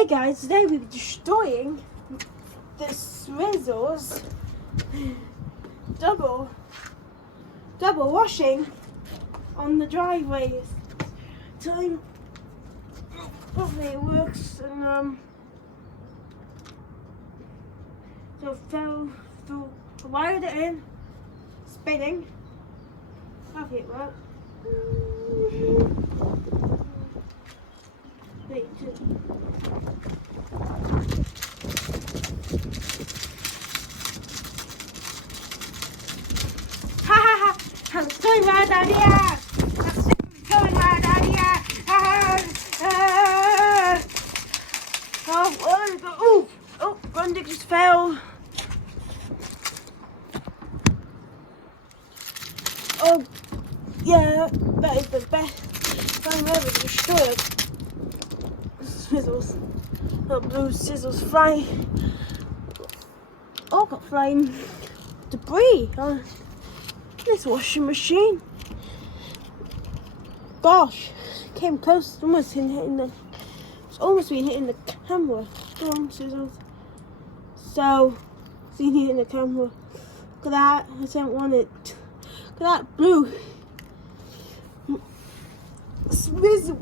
Hey guys, today we'll be destroying the Swizzles double washing on the driveway. Time hopefully it works, and so I wired it in, spinning. Hopefully it works. Wait, ha ha ha! I'm going right out here! I'm going right out here! Oh, where did it go? Oh, Grundy just fell. Oh, yeah, that is the best time ever to destroy it. Swizzles. Little blue sizzles fly. Oh, got flying debris on this washing machine. Gosh, came close, almost hitting the. It's almost been hitting the camera. Go on, Swizzles. So, seen hitting the camera. Look at that. I don't want it. Look at that blue. Swizzle.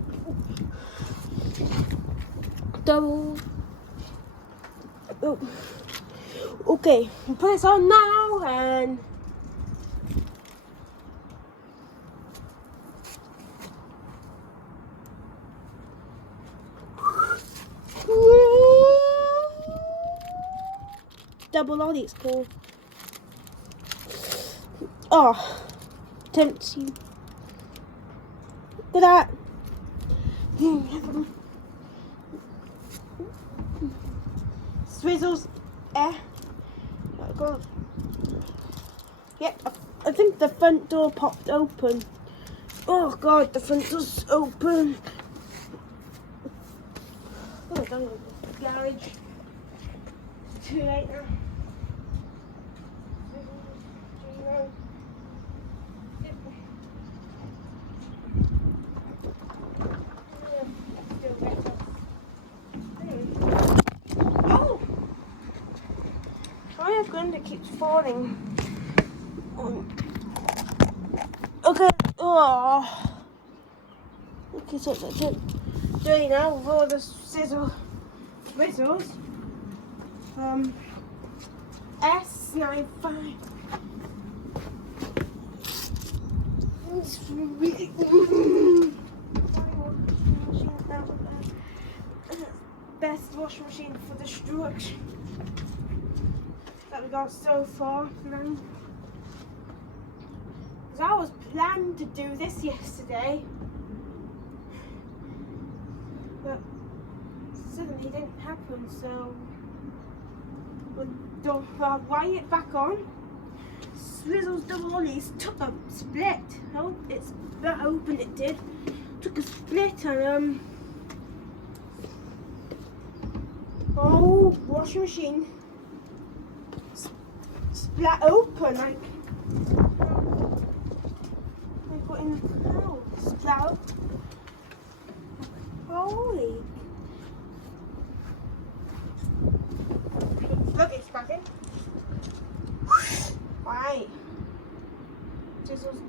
Double. Oh. Okay, we'll put this on now and double ollie it's called. Oh, tempts you. Look at that. Swizzles. Yep, I think the front door popped open. Oh god, the front door's open. Oh, I'm going to the garage. It's too late now. It keeps falling on. Okay, oh, okay, so that's it. Doing now with all the Swizzles. S95. It's really best washing machine for destruction that we got so far now. Because I was planned to do this yesterday, but suddenly it didn't happen, so we'll wire it back on. Swizzles double ollies took a split. Oh, it's that open, it did. Took a split and oh, washing machine split open like put in oh, split open. Holy. Look, it's back in. Right. Swizzles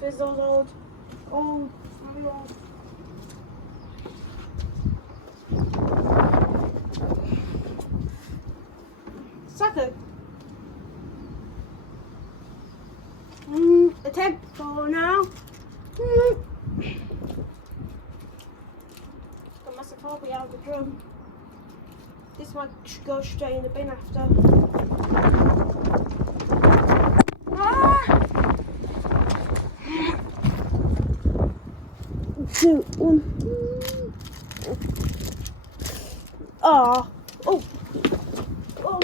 Swizzles old. Sucker. Attempt for now. I must have probably out of the drum. This might go straight in the bin after. Ah! 2, 1. Ah! Oh! Oh!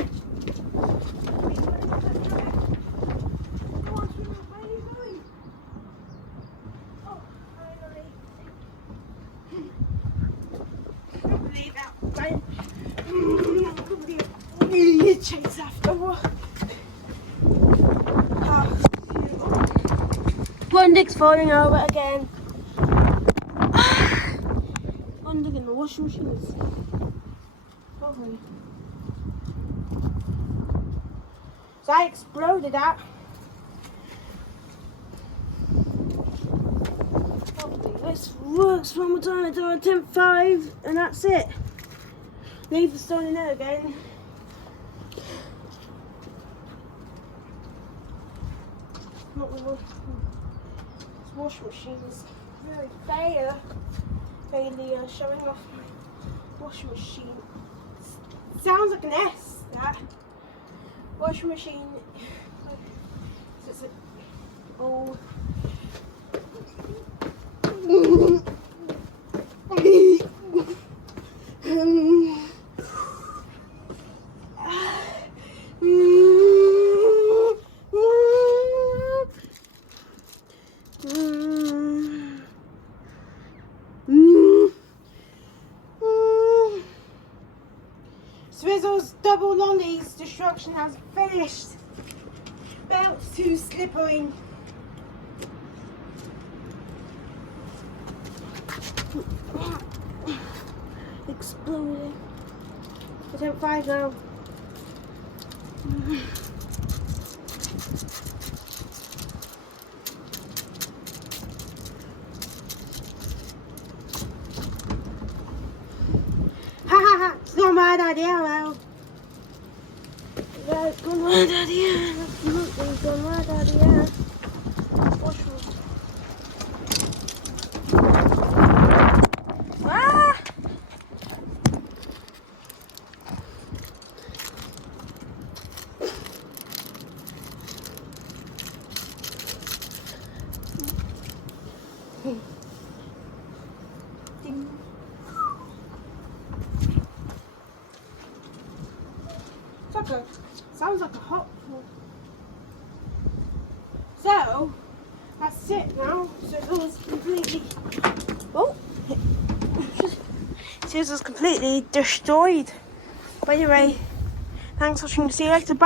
Chase after what? One dick's falling over again. washing machine is probably. So I exploded that. This works one more time. I do a temp 5 and that's it. Leave the stone in there again. Not the washing machine is really failure showing off my washing machine. Sounds like an S, that. Washing machine. So it's a old. Swizzles double lollies destruction has finished. Belt's too slippery. Exploding. Attempt 5 now. It's not a bad idea, well. That's not a bad idea. Absolutely not a bad idea. Wash me. Ah! Ding. Sounds like a hot one. So that's it now. Swizzles completely. Oh, Swizzles completely destroyed. By the way, thanks for watching. See you later. Bye.